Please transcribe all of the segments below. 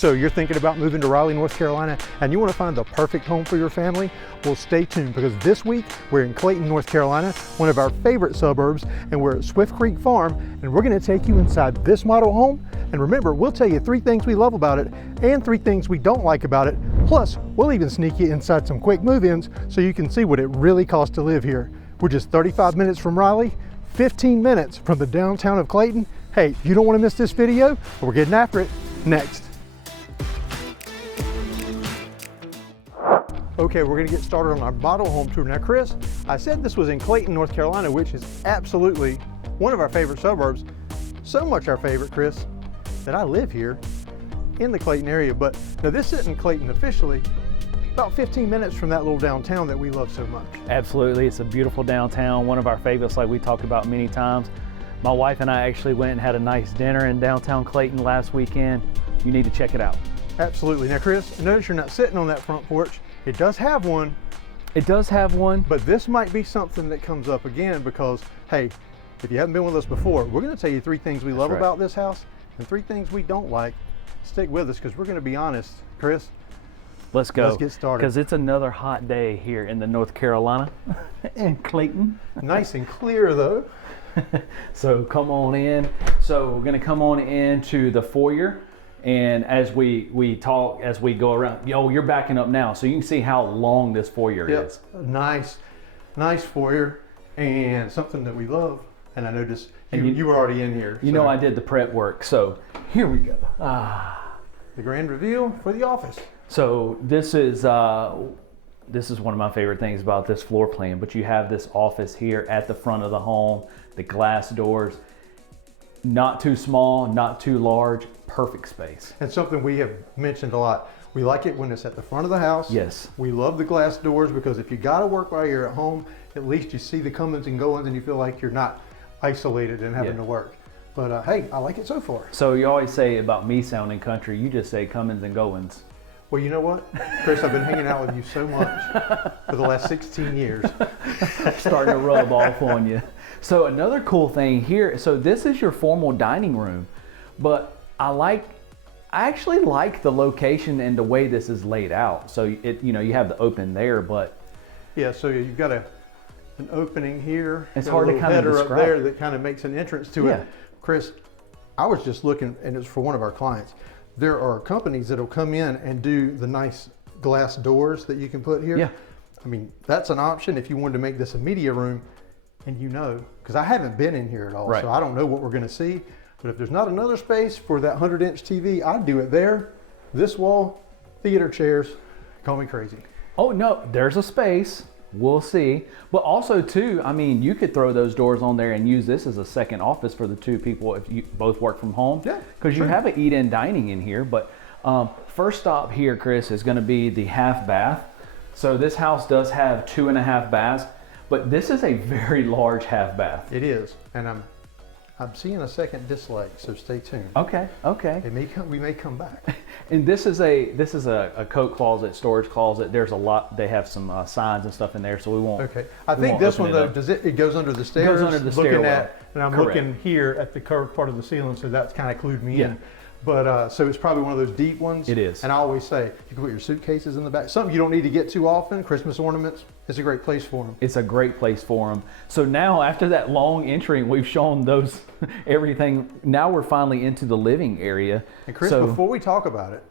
So you're thinking about moving to Raleigh, North Carolina, and you want to find the perfect home for your family? Well, stay tuned, because this week we're in Clayton, North Carolina, one of our favorite suburbs, and we're at Swift Creek Farm, and we're going to take you inside this model home. And remember, we'll tell you 3 things we love about it and 3 things we don't like about it. Plus, we'll even sneak you inside some quick move-ins so you can see what it really costs to live here. We're just 35 minutes from Raleigh, 15 minutes from the downtown of Clayton. Hey, you don't want to miss this video, but we're getting after it next. Okay, we're gonna get started on our model home tour. Now, Chris, I said this was in Clayton, North Carolina, which is absolutely one of our favorite suburbs. So much our favorite, Chris, that I live here in the Clayton area. But now this isn't Clayton officially, about 15 minutes from that little downtown that we love so much. Absolutely, it's a beautiful downtown, one of our favorites like we talked about many times. My wife and I actually went and had a nice dinner in downtown Clayton last weekend. You need to check it out. Absolutely. Now, Chris, notice you're not sitting on that front porch. It does have one. It does have one. But this might be something that comes up again because, hey, if you haven't been with us before, we're going to tell you 3 things we love about this house and 3 things we don't like. Stick with us, because we're going to be honest. Chris, let's go. Let's get started. Because it's another hot day here in the North Carolina and Clayton. Nice and clear though. So come on in. So we're going to come on into the foyer. And as we talk, as we go around, you're backing up now, so you can see how long this foyer is. Nice foyer, and something that we love. And I noticed you were already in here. You know, I did the prep work, so here we go. The grand reveal for the office. So this is one of my favorite things about this floor plan. But you have this office here at the front of the home, the glass doors. Not too small, not too large, perfect space. And something we have mentioned a lot. We like it when it's at the front of the house. Yes. We love the glass doors because if you got to work while you're at home, at least you see the comings and goings and you feel like you're not isolated and having to work. But hey, I like it so far. So you always say about me sounding country, you just say comings and goings. Well, you know what, Chris, I've been hanging out with you so much for the last 16 years. Starting to rub off on you. So another cool thing here, so this is your formal dining room, but I actually like the location and the way this is laid out. So you have the open there, but yeah, so you've got an opening here. It's hard to kind of describe. Up there that kind of makes an entrance to it. Chris, I was just looking, and it's for one of our clients. There are companies that'll come in and do the nice glass doors that you can put here. Yeah. I mean, that's an option if you wanted to make this a media room. And because I haven't been in here at all, so I don't know what we're going to see. But if there's not another space for that 100-inch TV, I'd do it there. This wall, theater chairs, call me crazy. Oh no, there's a space. We'll see. But also too, I mean, you could throw those doors on there and use this as a second office for the 2 people if you both work from home. Yeah. Because you have an eat-in dining in here. But first stop here, Chris, is going to be the half bath. So this house does have 2.5 baths. But this is a very large half bath. It is, and I'm seeing a second dislike, so stay tuned. Okay. We may come back. And this is a coat closet, storage closet. There's a lot. They have some signs and stuff in there, so we won't. Okay. I think this one though, it goes under the stairs. It goes under the stairwell. And I'm looking here at the curved part of the ceiling, so that's kind of clued me in. But so it's probably one of those deep ones. It is. And I always say, you can put your suitcases in the back. Something you don't need to get too often, Christmas ornaments, it's a great place for them. It's a great place for them. So now after that long entry, we've shown those, everything. Now we're finally into the living area. And Chris, before we talk about it,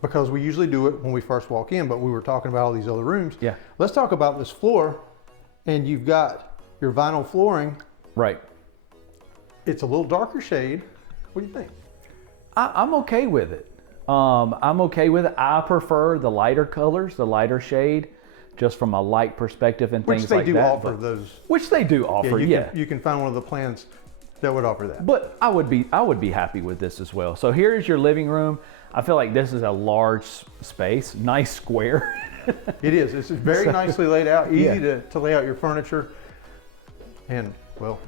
because we usually do it when we first walk in, but we were talking about all these other rooms. Yeah. Let's talk about this floor. And you've got your vinyl flooring. Right. It's a little darker shade. What do you think? I'm okay with it. I'm okay with it. I prefer the lighter colors, the lighter shade, just from a light perspective and things like that. Which they do offer those. Which they do offer, You can find one of the plans that would offer that. But I would be happy with this as well. So here is your living room. I feel like this is a large space, nice square. It is. It's very nicely laid out, easy to lay out your furniture. And, well,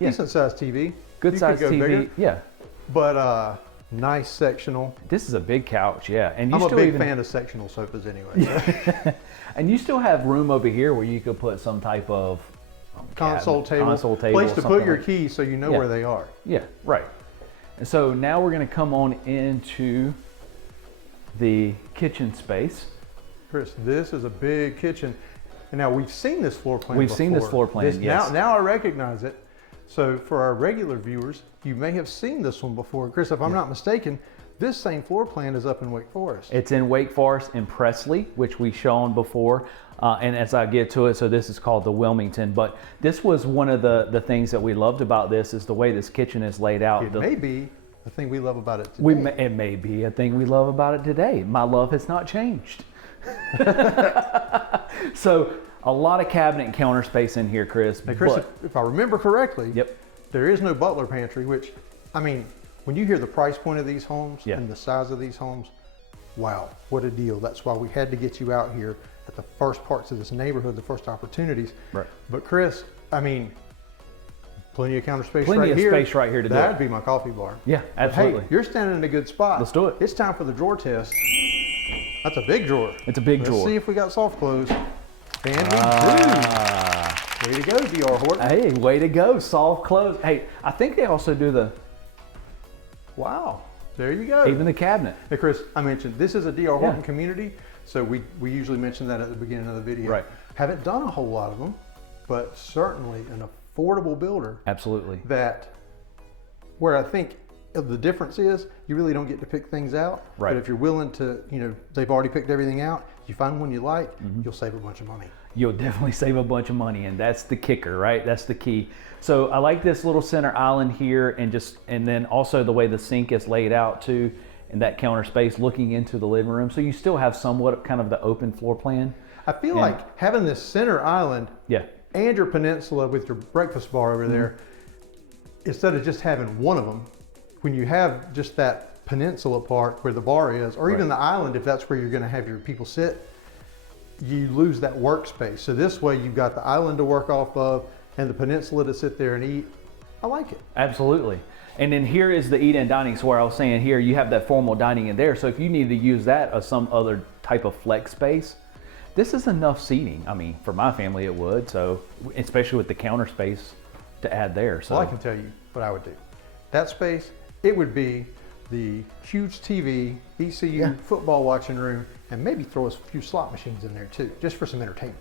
decent sized TV. Good sized TV, bigger. But nice sectional. This is a big couch, And I'm a big fan of sectional sofas anyway. And you still have room over here where you could put some type of console table, place to put your keys so you know where they are. Yeah, right. And so now we're going to come on into the kitchen space. Chris, this is a big kitchen. And now we've seen this floor plan We've before. seen this floor plan, yes. Now I recognize it. So for our regular viewers, you may have seen this one before. Chris, if I'm not mistaken, this same floor plan is up in Wake Forest. It's in Wake Forest in Presley, which we've shown before. And as I get to it, so this is called the Wilmington. But this was one of the things that we loved about this is the way this kitchen is laid out. It may be the thing we love about it today. It may be a thing we love about it today. My love has not changed. So a lot of cabinet and counter space in here, Chris. Hey, Chris, if I remember correctly, Yep. there is no butler pantry, which, I mean, when you hear the price point of these homes Yeah. and the size of these homes, wow, what a deal. That's why we had to get you out here at the first parts of this neighborhood, the first opportunities. Right. But Chris, I mean, plenty of counter space Plenty right of here. space right here to do That'd it. be my coffee bar. Yeah, But absolutely. hey, you're standing in a good spot. Let's do it. It's time for the drawer test. That's a big drawer. It's a big drawer. Let's see if we got soft close. And we do. Way to go, DR Horton. Hey, way to go, soft close. Hey, I think they also do the Wow, there you go. even the cabinet. Hey Chris, I mentioned this is a DR Horton Yeah. community, so we usually mention that at the beginning of the video. Right. Haven't done a whole lot of them, but certainly an affordable builder Absolutely. that where I think the difference is you really don't get to pick things out. Right. But if you're willing to, they've already picked everything out, you find one you like, Mm-hmm. you'll save a bunch of money. You'll definitely save a bunch of money, and that's the kicker, right? That's the key. So I like this little center island here, and then also the way the sink is laid out too, and that counter space looking into the living room. So you still have somewhat kind of the open floor plan. I feel like having this center island Yeah. and your peninsula with your breakfast bar over there, instead of just having one of them, when you have just that peninsula part where the bar is, or even the island, if that's where you're going to have your people sit, you lose that workspace. So this way you've got the island to work off of and the peninsula to sit there and eat. I like it. Absolutely. And then here is the eat-in dining. So where I was saying here, you have that formal dining in there. So if you need to use that as some other type of flex space, this is enough seating. I mean, for my family it would. So especially with the counter space to add there. So Well, I can tell you what I would do. That space, it would be the huge TV, ECU football watching room, and maybe throw a few slot machines in there too, just for some entertainment.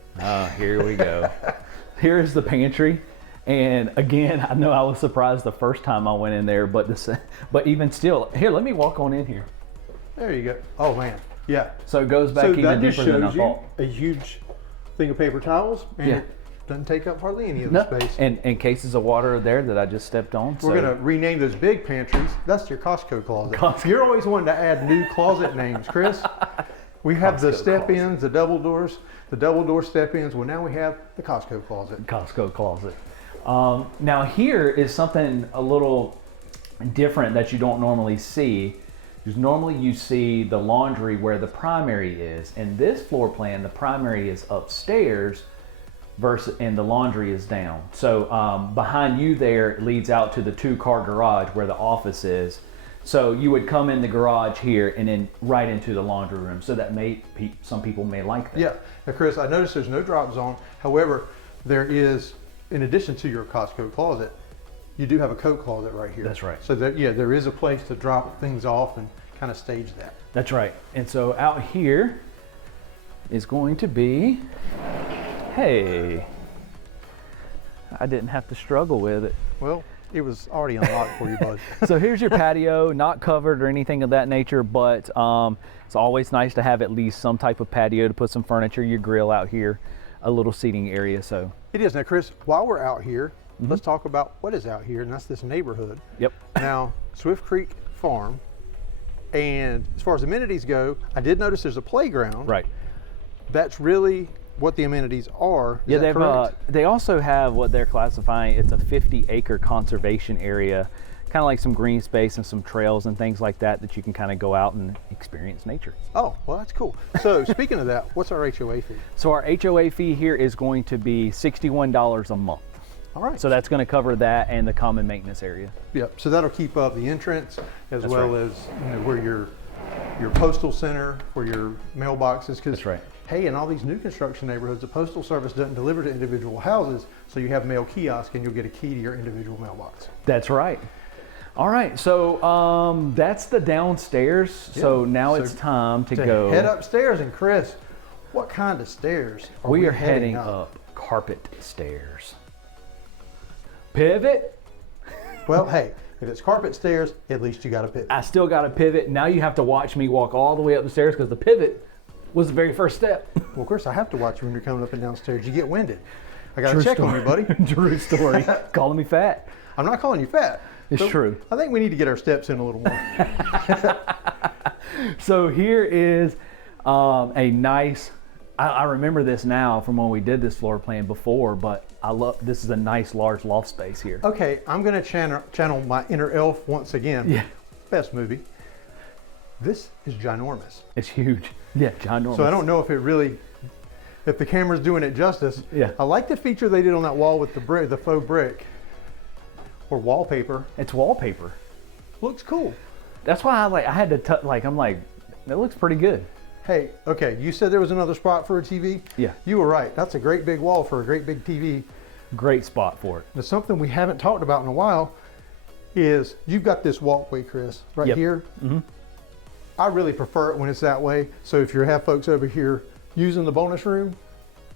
Here we go. Here is the pantry. And again, I know I was surprised the first time I went in there, but even still, here, let me walk on in here. There you go. Oh man, yeah. So it goes back So even that just deeper than I shows you thought. a huge thing of paper towels, and Yeah. it doesn't take up hardly any of No, the space. and cases of water there that I just stepped on. We're gonna rename those big pantries. That's your Costco closet. You're always wanting to add new closet names, Chris. We have the Costco step-ins, the double doors, the double door step-ins. Well, now we have the Costco closet. Costco closet. Now here is something a little different that you don't normally see. Because normally you see the laundry where the primary is. In this floor plan, the primary is upstairs and the laundry is down. So behind you there leads out to the 2-car garage where the office is. So you would come in the garage here and then right into the laundry room. So that some people may like that. Yeah. Now, Chris, I noticed there's no drop zone. However, there is, in addition to your Costco closet, you do have a coat closet right here. That's right. So there is a place to drop things off and kind of stage that. That's right. And so out here is going to be, hey, I didn't have to struggle with it. Well, it was already unlocked for you, bud. So here's your patio, not covered or anything of that nature, but it's always nice to have at least some type of patio to put some furniture, your grill out here, a little seating area. So It is. Now, Chris, while we're out here, let's talk about what is out here, and that's this neighborhood. Yep. Now, Swift Creek Farm, and as far as amenities go, I did notice there's a playground. Right. That's really what the amenities are. Is that correct? They also have what they're classifying, it's a 50-acre conservation area, kind of like some green space and some trails and things like that you can kind of go out and experience nature. Oh, well, that's cool. So speaking of that, what's our HOA fee? So our HOA fee here is going to be $61 a month. All right. So that's going to cover that and the common maintenance area. Yep. So that'll keep up the entrance as That's well right. as where your postal center, where your mailboxes. Because That's right. hey, in all these new construction neighborhoods, the postal service doesn't deliver to individual houses, so you have mail kiosk and you'll get a key to your individual mailbox. That's right. All right, so that's the downstairs. So now it's time to go head upstairs. And Chris, what kind of stairs are we are heading up carpet stairs. Pivot. Well, hey, if it's carpet stairs, at least you got a pivot. I still got a pivot. Now you have to watch me walk all the way up the stairs because the pivot was the very first step. Well, of course, I have to watch you when you're coming up and downstairs. You get winded. I got to check on you, buddy. True story. Calling me fat. I'm not calling you fat. It's true. I think we need to get our steps in a little more. So here is a nice, I remember this now from when we did this floor plan before, but this is a nice large loft space here. Okay, I'm going to channel my inner elf once again. Yeah. Best movie. This is ginormous. It's huge. Yeah, ginormous. So I don't know if the camera's doing it justice. Yeah. I like the feature they did on that wall with the faux brick or wallpaper. It's wallpaper. Looks cool. That's why I had to I'm like, that looks pretty good. Hey, okay, you said there was another spot for a TV? Yeah. You were right. That's a great big wall for a great big TV. Great spot for it. Now, something we haven't talked about in a while is you've got this walkway, Chris, right here. Mm-hmm. I really prefer it when it's that way. So if you have folks over here using the bonus room,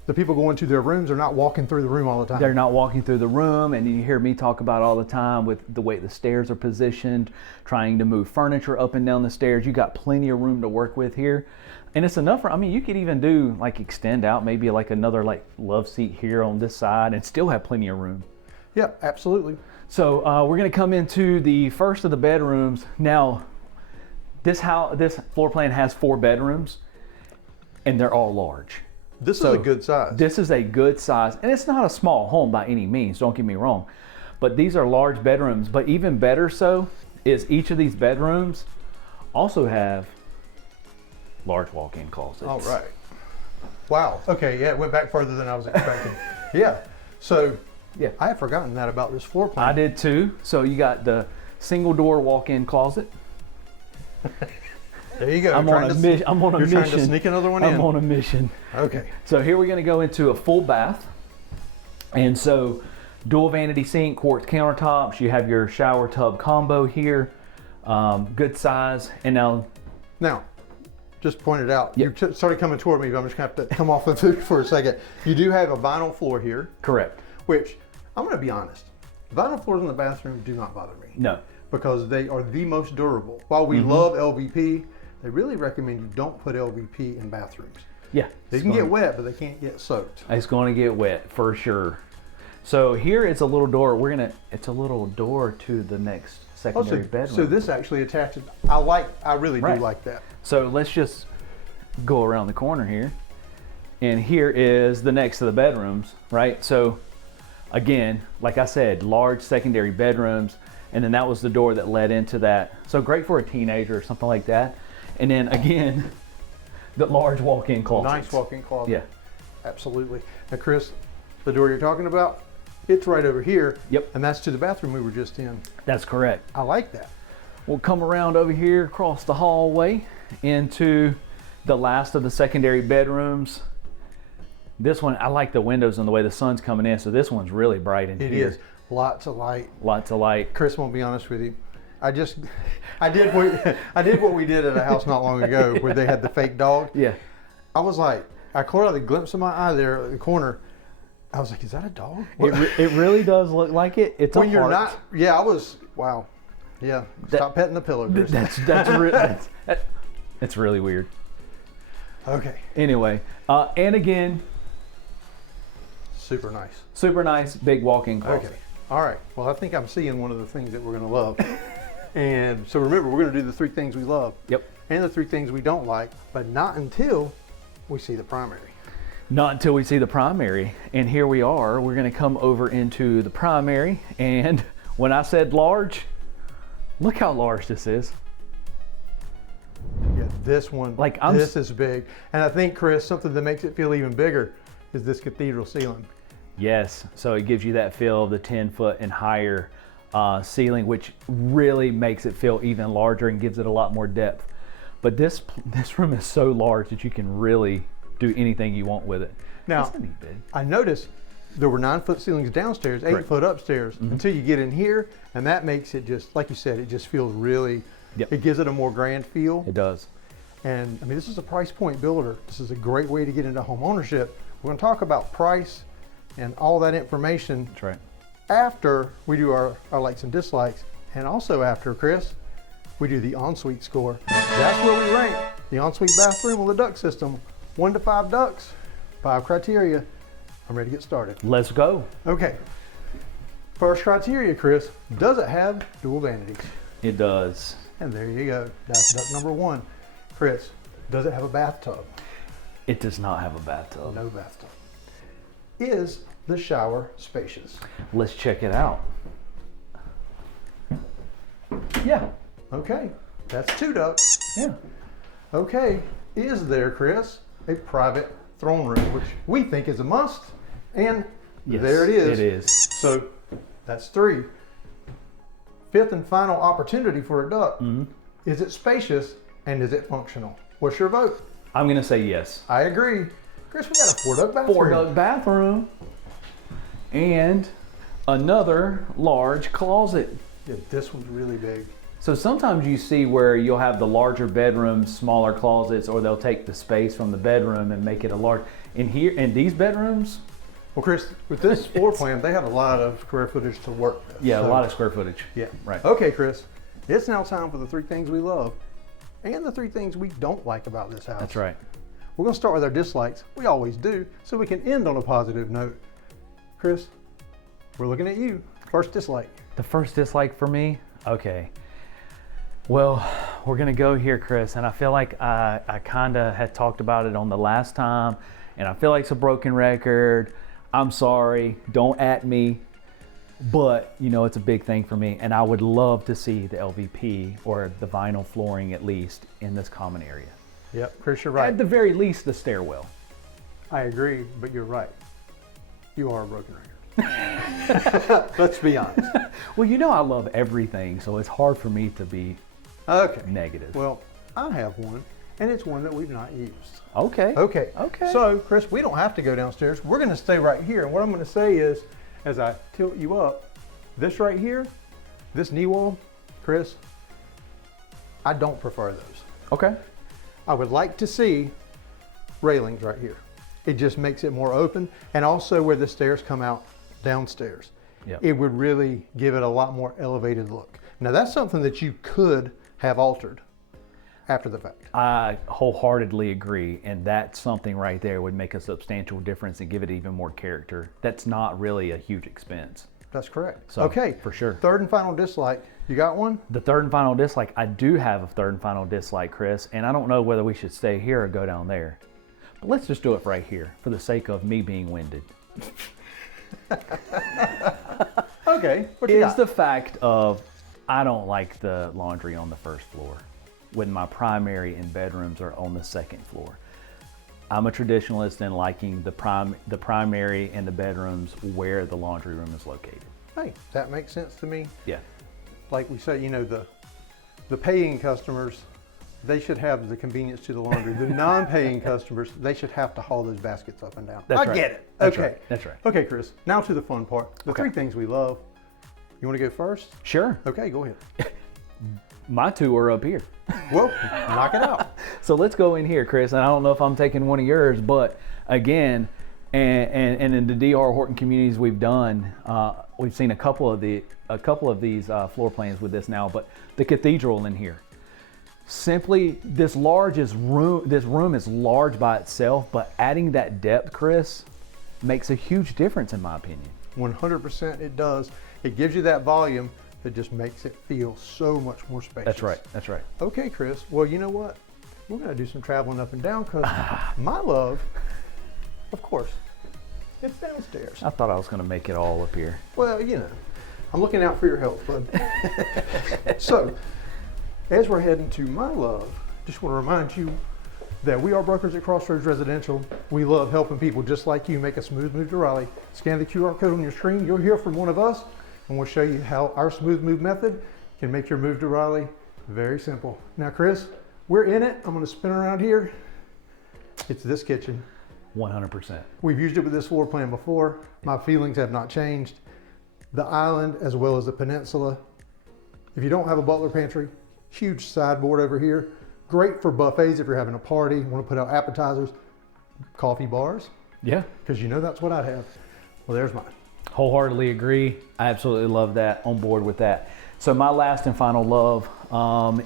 the people going to their rooms are not walking through the room all the time. They're not walking through the room, and you hear me talk about all the time with the way the stairs are positioned, trying to move furniture up and down the stairs. You got plenty of room to work with here. And it's enough for, you could even do extend out maybe another love seat here on this side and still have plenty of room. Yeah, absolutely. So we're gonna come into the first of the bedrooms. Now, this floor plan has 4 bedrooms and they're all large. This is a good size. This is a good size, and it's not a small home by any means, don't get me wrong. But these are large bedrooms, but even better so is each of these bedrooms also have large walk-in closets. All right. Wow. Okay, yeah, it went back further than I was expecting. Yeah. So, yeah, I had forgotten that about this floor plan. I did too. So you got the single door walk-in closet. There you go. I'm on a mission. You're trying to sneak another one in. I'm on a mission. Okay. So here we're going to go into a full bath. And so dual vanity sink, quartz countertops. You have your shower tub combo here. Good size. And now, just pointed out, Yep. You started coming toward me, but I'm just going to have to come off of it for a second. You do have a vinyl floor here. Correct. Which, I'm going to be honest, vinyl floors in the bathroom do not bother me. No. Because they are the most durable. While we love LVP, they really recommend you don't put LVP in bathrooms. Yeah. They can get wet, but they can't get soaked. It's going to get wet for sure. So here it's a little door. It's a little door to the next secondary bedroom. So this actually attaches. I really do like that. So let's just go around the corner here. And here is the next to the bedrooms, right? So again, like I said, large secondary bedrooms. And then that was the door that led into that. So great for a teenager or something like that. And then again, the large walk-in closet. Nice walk-in closet. Yeah. Absolutely. Now, Chris, the door you're talking about, it's right over here. Yep. And that's to the bathroom we were just in. That's correct. I like that. We'll come around over here across the hallway into the last of the secondary bedrooms. This one, I like the windows and the way the sun's coming in. So this one's really bright in here. It is. Lots of light. Lots of light. Chris, won't be honest with you. I did what we did at a house not long ago where they had the fake dog. Yeah. I was like, I caught a glimpse of my eye there at the corner. I was like, is that a dog? It really does look like it. It's when a you're heart. not. Yeah, I was. Wow. Yeah. Stop petting the pillow, Chris. That's really weird. Okay. Anyway, and again, super nice. Super nice big walk-in closet. Okay. All right. Well, I think I'm seeing one of the things that we're going to love. And so remember, we're going to do the 3 things we love. Yep. And the 3 things we don't like, but not until we see the primary. Not until we see the primary. And here we are. We're going to come over into the primary. And when I said large, look how large this is. Yeah, this one, this is big. And I think, Chris, something that makes it feel even bigger is this cathedral ceiling. Yes, so it gives you that feel of the 10-foot and higher ceiling, which really makes it feel even larger and gives it a lot more depth. But this room is so large that you can really do anything you want with it. Now, I noticed there were 9-foot ceilings downstairs, 8-foot upstairs, until you get in here, and that makes it just, like you said, it just feels really, it gives it a more grand feel. It does. And I mean, this is a price point builder. This is a great way to get into home ownership. We're gonna talk about price and all that information That's right. after we do our likes and dislikes, and also after, Chris, we do the ensuite score. That's where we rank the ensuite bathroom with the duct system. 1 to 5 ducts, 5 criteria. I'm ready to get started. Let's go. Okay. First criteria, Chris, does it have dual vanities? It does. And there you go. That's duct number 1. Chris, does it have a bathtub? It does not have a bathtub. No bathtub. Is the shower spacious? Let's check it out. Yeah. Okay, that's 2 ducts. Yeah. Okay, is there, Chris, a private throne room, which we think is a must? And Yes, there it is. It is. So that's 3. Fifth and final opportunity for a duct. Is it spacious and is it functional? What's your vote? I'm gonna say yes. I agree. Chris, we got a 4 duct bathroom. 4 duct bathroom and another large closet. Yeah, this one's really big. So sometimes you see where you'll have the larger bedrooms, smaller closets, or they'll take the space from the bedroom and make it a large. In these bedrooms, Well, Chris, with this floor plan, they have a lot of square footage to work with. yeah, So, a lot of square footage. Yeah. Right. Okay, Chris, it's now time for the 3 things we love and the 3 things we don't like about this house. That's right. We're gonna start with our dislikes. We always do, so we can end on a positive note. Chris, we're looking at you. First dislike. The first dislike for me, okay. Well, we're gonna go here, Chris, and I feel like I kinda had talked about it on the last time, and I feel like it's a broken record. I'm sorry, don't at me, but you know, it's a big thing for me, and I would love to see the LVP or the vinyl flooring at least in this common area. Yep, Chris, you're right. At the very least, the stairwell. I agree, but you're right. You are a broken record. Let's be honest. Well, you know I love everything, so it's hard for me to be Okay. negative. Well, I have one, and it's one that we've not used. Okay. Okay. Okay. So, Chris, we don't have to go downstairs. We're going to stay right here. And what I'm going to say is, as I tilt you up, this right here, this knee wall, Chris, I don't prefer those. Okay. I would like to see railings right here. It just makes it more open. And also where the stairs come out downstairs. Yep. It would really give it a lot more elevated look. Now, that's something that you could have altered after the fact. I wholeheartedly agree, and that's something right there would make a substantial difference and give it even more character. That's not really a huge expense. That's correct. So, okay, for sure. Third and final dislike. You got one? The third and final dislike, I do have a third and final dislike, Chris, and I don't know whether we should stay here or go down there. But let's just do it right here for the sake of me being winded. Okay, what you Is got? the fact of I don't like the laundry on the first floor when my primary and bedrooms are on the second floor. I'm a traditionalist in liking the primary and the bedrooms where the laundry room is located. Hey, that makes sense to me. Yeah. Like we say, you know, the paying customers, they should have the convenience to the laundry. The non-paying customers, they should have to haul those baskets up and down. That's I right. get it. That's Okay. right. That's right. Okay, Chris, now to the fun part. The Okay. 3 things we love. You want to go first? Sure. Okay, go ahead. My 2 are up here. Well, knock it out. So let's go in here, Chris. And I don't know if I'm taking one of yours, but again, and in the DR Horton communities we've done, we've seen a couple of these floor plans with this now. But the cathedral in here, simply this room is large by itself, but adding that depth, Chris, makes a huge difference in my opinion. 100% it does. It gives you that volume that just makes it feel so much more spacious. That's right. That's right. Okay, Chris. Well, you know what? We're going to do some traveling up and down because my love, of course, it's downstairs. I thought I was going to make it all up here. Well, you know, I'm looking out for your health, bud. So, as we're heading to my love, just want to remind you that we are brokers at Crossroads Residential. We love helping people just like you make a smooth move to Raleigh. Scan the QR code on your screen. You'll hear from one of us, and we'll show you how our smooth move method can make your move to Raleigh very simple. Now, Chris, we're in it. I'm going to spin around here. It's this kitchen. 100%. We've used it with this floor plan before. My feelings have not changed. The island as well as the peninsula. If you don't have a butler pantry, huge sideboard over here. Great for buffets if you're having a party, want to put out appetizers, coffee bars. Yeah. Because you know that's what I'd have. Well, there's mine. Wholeheartedly agree. I absolutely love that, on board with that. So my last and final love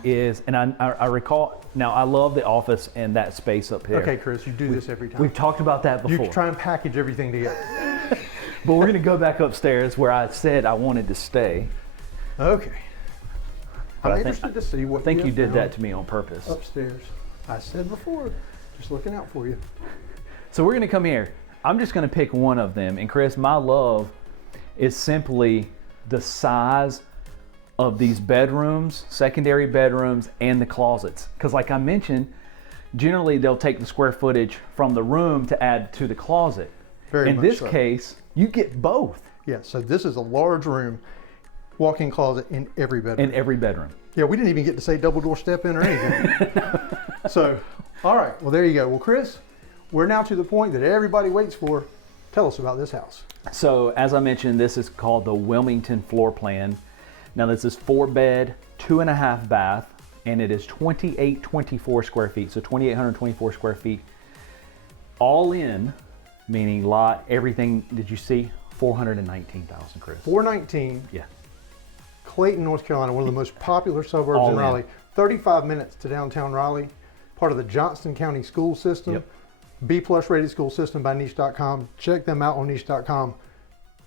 is, and I recall, now I love the office and that space up here. Okay, Chris, you do this every time. We've talked about that before. You try and package everything together. But we're gonna go back upstairs where I said I wanted to stay. Okay. But I'm I interested to see what think you did found that to me on purpose. upstairs. I said before, just looking out for you. So we're gonna come here. I'm just gonna pick one of them. And Chris, my love is simply the size of these bedrooms, secondary bedrooms, and the closets. Because like I mentioned, generally they'll take the square footage from the room to add to the closet. Very In much this so. case, you get both Yeah, so this is a large room, walk-in closet in every bedroom. in every bedroom. Yeah, we didn't even get to say double door step in or anything. So, all right, well, there you go. Well, Chris, we're now to the point that everybody waits for. Tell us about this house. So as I mentioned, this is called the Wilmington floor plan. Now this is 4-bed, 2.5 bath, and it is 2824 square feet. So 2,824 square feet, all in, meaning lot, everything. Did you see? 419,000, Chris. 419, Yeah. Clayton, North Carolina, one of the most popular suburbs All in in. Raleigh. 35 minutes to downtown Raleigh, part of the Johnston County school system. Yep. B+ rated school system by niche.com. Check them out on niche.com.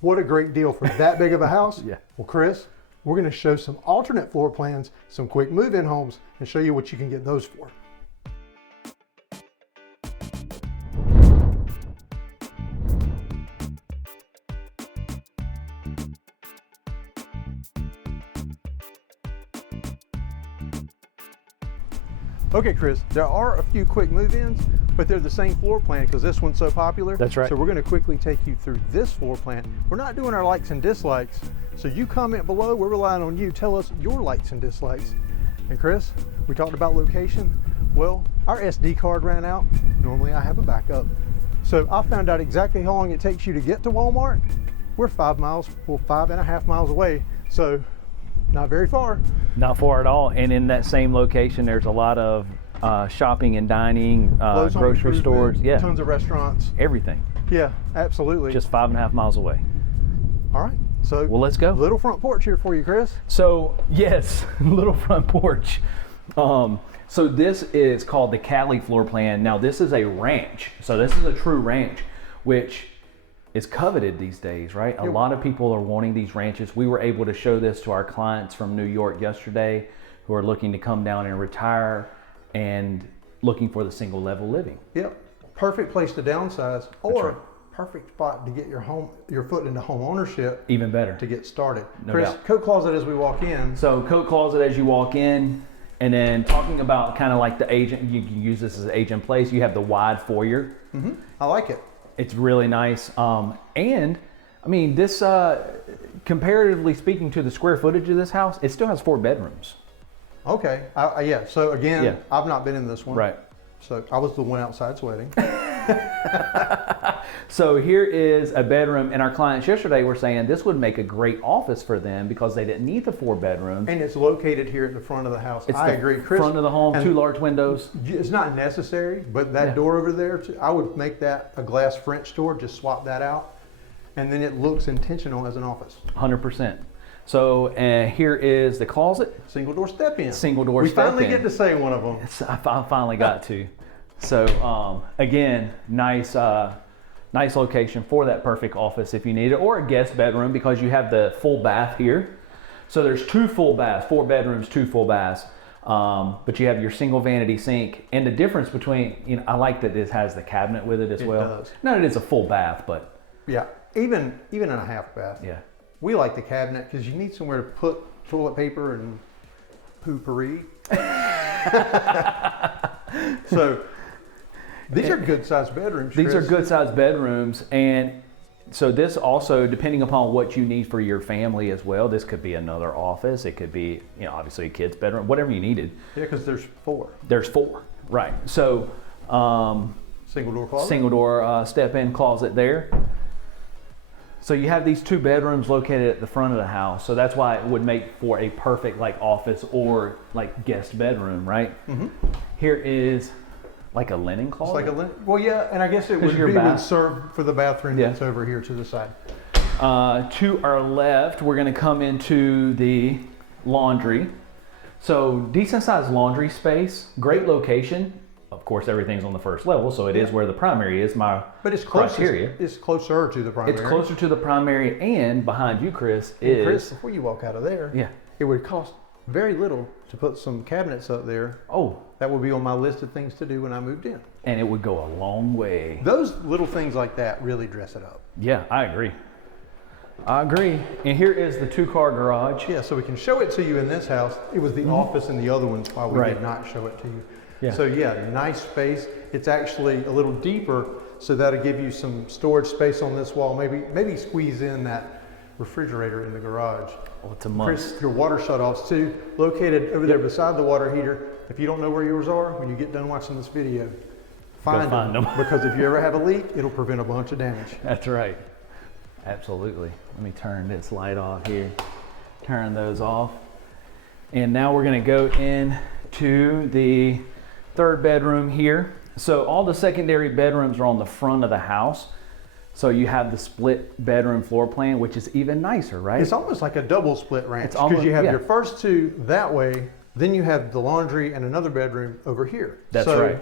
What a great deal for that big of a house. Yeah. Well, Chris, we're going to show some alternate floor plans, some quick move-in homes, and show you what you can get those for. Okay, Chris, there are a few quick move-ins, but they're the same floor plan because this one's so popular. That's right. So we're going to quickly take you through this floor plan. We're not doing our likes and dislikes, so you comment below. We're relying on you. Tell us your likes and dislikes. And Chris, we talked about location. Well, our SD card ran out. Normally I have a backup. So I found out exactly how long it takes you to get to Walmart. We're 5.5 miles away. So not very far. Not far at all. And in that same location, there's a lot of shopping and dining, Lowe's Home grocery Improvement, stores. Yeah. Tons of restaurants. Everything. Yeah, absolutely. Just 5.5 miles away. All right. So Well, let's go. little front porch here for you, Chris. So yes, little front porch. So this is called the Cali floor plan. Now this is a ranch. So this is a true ranch, which is coveted these days, right? A lot of people are wanting these ranches. We were able to show this to our clients from New York yesterday who are looking to come down and retire and looking for the single level living. Yep. Perfect place to downsize, or right. perfect spot to get your foot into home ownership Even better. to get started. No Chris, doubt. coat closet as we walk in. So coat closet as you walk in, and then talking about kind of like the agent, you can use this as an age in place. You have the wide foyer. I like it. It's really nice. And I mean, this, comparatively speaking to the square footage of this house, it still has 4 bedrooms. Okay. Yeah. So again, Yeah. I've not been in this one. Right. So I was the one outside sweating. So here is a bedroom, and our clients yesterday were saying this would make a great office for them because they didn't need the 4 bedrooms. And it's located here at the front of the house. It's I the agree, Chris. front of the home, and 2 large windows. It's not necessary, but that Yeah. door over there, I would make that a glass French door, just swap that out. And then it looks intentional as an office. 100%. So here is the closet. Single door step in. Single door we step finally in. get to say one of them. I finally got to. So again, nice location for that perfect office if you need it, or a guest bedroom because you have the full bath here. So there's 2 full baths, 4 bedrooms, 2 full baths. But you have your single vanity sink, and the difference between, I like that this has the cabinet with it as well. Does. Not that it's a full bath, but Yeah, even in a half bath. yeah. We like the cabinet because you need somewhere to put toilet paper and poopery. So these are good sized bedrooms. These are Chris. good sized bedrooms, and so this also, depending upon what you need for your family as well, this could be another office. It could be, obviously a kid's bedroom, whatever you needed. Yeah, because there's 4. There's 4, right? So Single door closet. Single door step-in closet there. So you have these 2 bedrooms located at the front of the house. So that's why it would make for a perfect like office or like guest bedroom, right? Mm-hmm. Here is like a linen closet. It's like a linen. Well, yeah, and I guess it would serve for the bathroom that's over here to the side. To our left, we're going to come into the laundry. So decent sized laundry space, great location. Of course, everything's on the first level, so it is where the primary is. But it's criteria. It's closer to the primary. It's closer to the primary, and behind you, Chris, is... Chris, before you walk out of there, it would cost very little to put some cabinets up there. Oh. That would be on my list of things to do when I moved in. And it would go a long way. Those little things like that really dress it up. Yeah, I agree. And here is the 2-car garage. Yeah, so we can show it to you in this house. It was the office in the other ones while we did not show it to you. Yeah. So yeah, nice space. It's actually a little deeper, so that'll give you some storage space on this wall. Maybe squeeze in that refrigerator in the garage. Oh, it's a must. Chris, your water shutoffs too, located over there beside the water heater. If you don't know where yours are, when you get done watching this video, find them. Because if you ever have a leak, it'll prevent a bunch of damage. That's right. Absolutely. Let me turn this light off here. Turn those off. And now we're going to go into the 3rd bedroom here. So all the secondary bedrooms are on the front of the house. So you have the split bedroom floor plan, which is even nicer, right? It's almost like a double split ranch because you have your first 2 that way, then you have the laundry and another bedroom over here. That's right.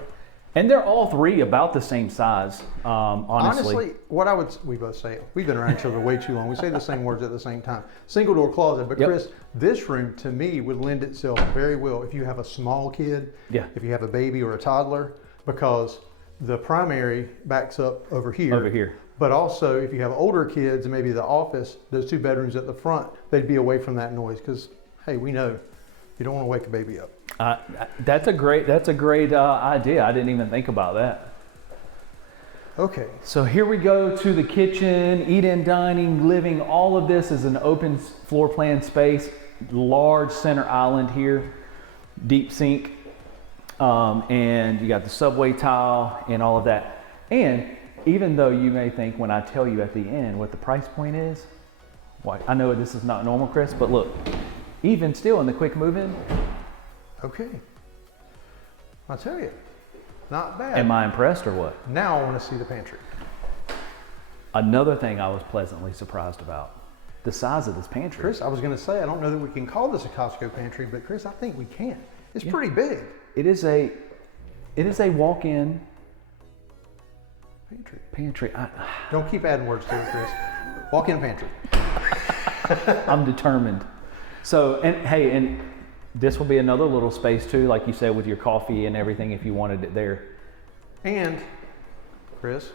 And they're all 3 about the same size, honestly. We both say it. We've been around each other way too long. We say the same words at the same time. Single door closet, but Chris, this room to me would lend itself very well if you have a small kid, if you have a baby or a toddler, because the primary backs up over here. But also if you have older kids and maybe the office, those 2 bedrooms at the front, they'd be away from that noise because, hey, we know you don't want to wake a baby up. That's a great idea. I didn't even think about that. Okay. So here we go to the kitchen, eat-in dining, living. All of this is an open floor plan space, large center island here, deep sink, and you got the subway tile and all of that. And even though you may think when I tell you at the end what the price point is, I know this is not normal, Chris, but look, even still in the quick move-in. Okay. I'll tell you, not bad. Am I impressed or what? Now I want to see the pantry. Another thing I was pleasantly surprised about, the size of this pantry. Chris, I was going to say, I don't know that we can call this a Costco pantry, but Chris, I think we can. It's pretty big. It is a walk-in pantry. Don't keep adding words to it, Chris. Walk-in pantry. I'm determined. So, and this will be another little space too, like you said, with your coffee and everything if you wanted it there. And, Chris,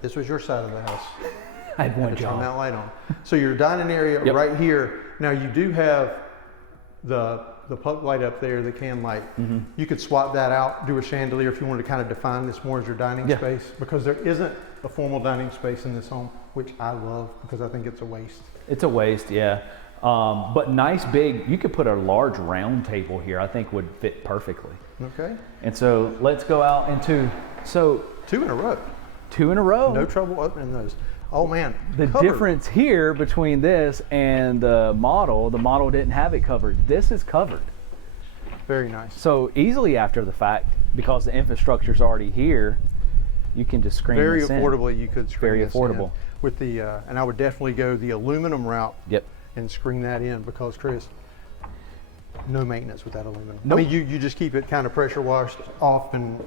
this was your side of the house. I had one job. Turn that light on. So your dining area right here. Now you do have the plug light up there, the can light. Mm-hmm. You could swap that out, do a chandelier if you wanted to kind of define this more as your dining space, because there isn't a formal dining space in this home, which I love because I think it's a waste. It's a waste, yeah. But nice big, you could put a large round table here, I think would fit perfectly. Okay. And so let's go out into, two in a row. Two in a row. No trouble opening those. Oh man. The difference here between this and the model didn't have it covered. This is covered. Very nice. So easily after the fact, because the infrastructure's already here, you can just screen this in. Very affordably you could screen this affordable. In with the, and I would definitely go the aluminum route. Yep. And screen that in because, Chris, no maintenance with that aluminum. Nope. I mean, you just keep it kind of pressure washed off and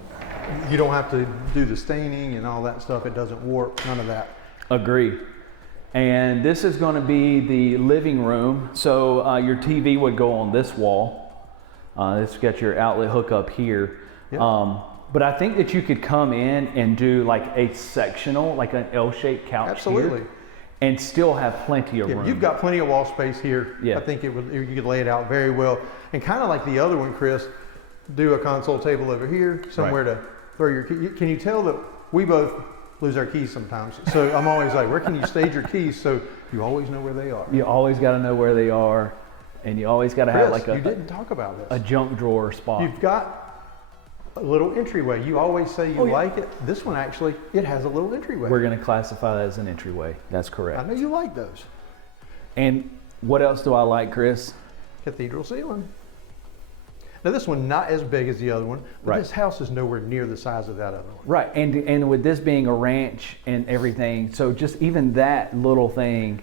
you don't have to do the staining and all that stuff. It doesn't warp, none of that. Agree. And this is going to be the living room. So your TV would go on this wall. It's got your outlet hookup here. Yep. But I think that you could come in and do like a sectional, like an L-shaped couch. Absolutely. Here, and still have plenty of room. You've got plenty of wall space here. Yeah. I think you could lay it out very well. And kind of like the other one, Chris, do a console table over here, somewhere to throw your key. Can you tell that we both lose our keys sometimes? So I'm always like, where can you stage your keys so you always know where they are? You always got to know where they are, and you always got to have like you didn't talk about this. A junk drawer spot. You've got a little entryway. You always say you like it. This one actually, it has a little entryway. We're going to classify that as an entryway. That's correct. I know you like those. And what else do I like, Chris? Cathedral ceiling. Now this one not as big as the other one, but this house is nowhere near the size of that other one. Right, and with this being a ranch and everything, so just even that little thing,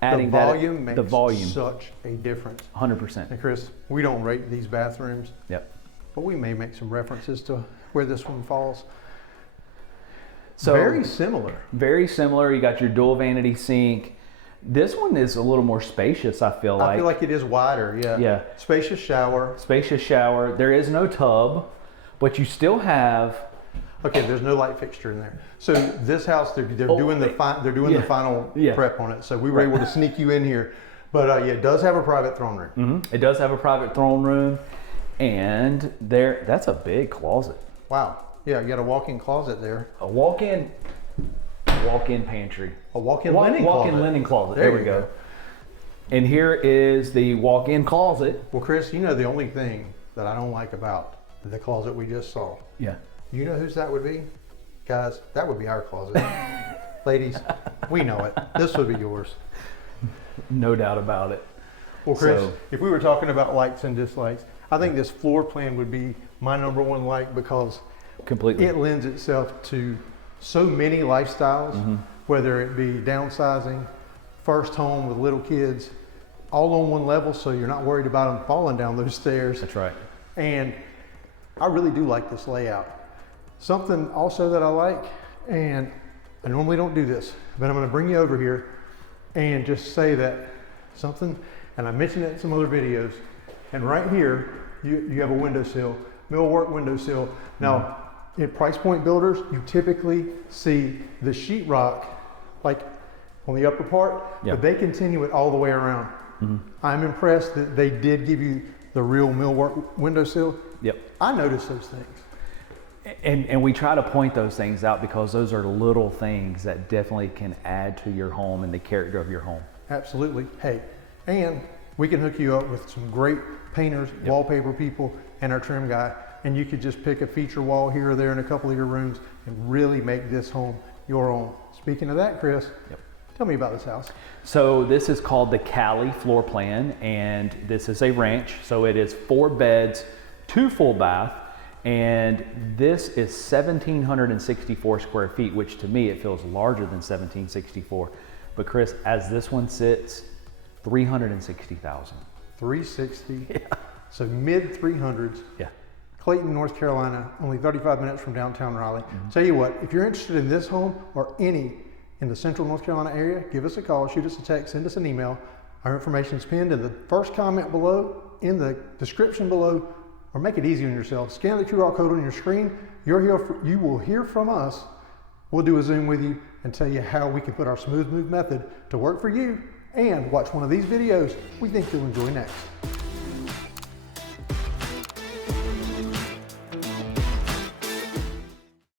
adding the volume that, makes such a difference. 100%. And Chris, we don't rate these bathrooms. Yep. But we may make some references to where this one falls. So very similar. Very similar. You got your dual vanity sink. This one is a little more spacious, I feel like. I feel like it is wider, yeah. Yeah. Spacious shower. Spacious shower. There is no tub, but you still have. Okay, there's no light fixture in there. So this house, they're doing the final prep on it. So we were able to sneak you in here, but yeah, it does have a private throne room. Mm-hmm. It does have a private throne room, and that's a big closet. Wow. Yeah, you got a walk-in closet there. A walk-in pantry. A walk-in linen closet. Walk-in linen closet. There we go. And here is the walk-in closet. Well, Chris, you know the only thing that I don't like about the closet we just saw. Yeah. You know whose that would be? Guys, that would be our closet. Ladies, we know it. This would be yours. No doubt about it. Well, Chris, if we were talking about likes and dislikes, I think this floor plan would be my #1 like because completely it lends itself to so many lifestyles, whether it be downsizing, first home with little kids, all on one level, so you're not worried about them falling down those stairs. That's right. And I really do like this layout. Something also that I like, and I normally don't do this, but I'm going to bring you over here and just say that something, and I mentioned it in some other videos, and right here you have a windowsill, millwork windowsill. Now, in price point builders, you typically see the sheetrock like on the upper part, but they continue it all the way around. I'm impressed that they did give you the real millwork windowsill. Yep. I noticed those things. And we try to point those things out because those are little things that definitely can add to your home and the character of your home. Absolutely. Hey, and we can hook you up with some great painters, wallpaper people, and our trim guy. And you could just pick a feature wall here or there in a couple of your rooms and really make this home your own. Speaking of that, Chris, tell me about this house. So this is called the Cali floor plan, and this is a ranch. So it is 4 beds, 2 full bath, and this is 1,764 square feet, which to me, it feels larger than 1,764. But Chris, as this one sits, 360,000. 360. Yeah. So mid 300s. Yeah. Clayton, North Carolina, only 35 minutes from downtown Raleigh. Tell you what, if you're interested in this home or any in the central North Carolina area, give us a call, shoot us a text, send us an email. Our information is pinned in the first comment below, in the description below, or make it easy on yourself. Scan the QR code on your screen. You will hear from us. We'll do a Zoom with you and tell you how we can put our smooth move method to work for you, and watch one of these videos we think you'll enjoy next.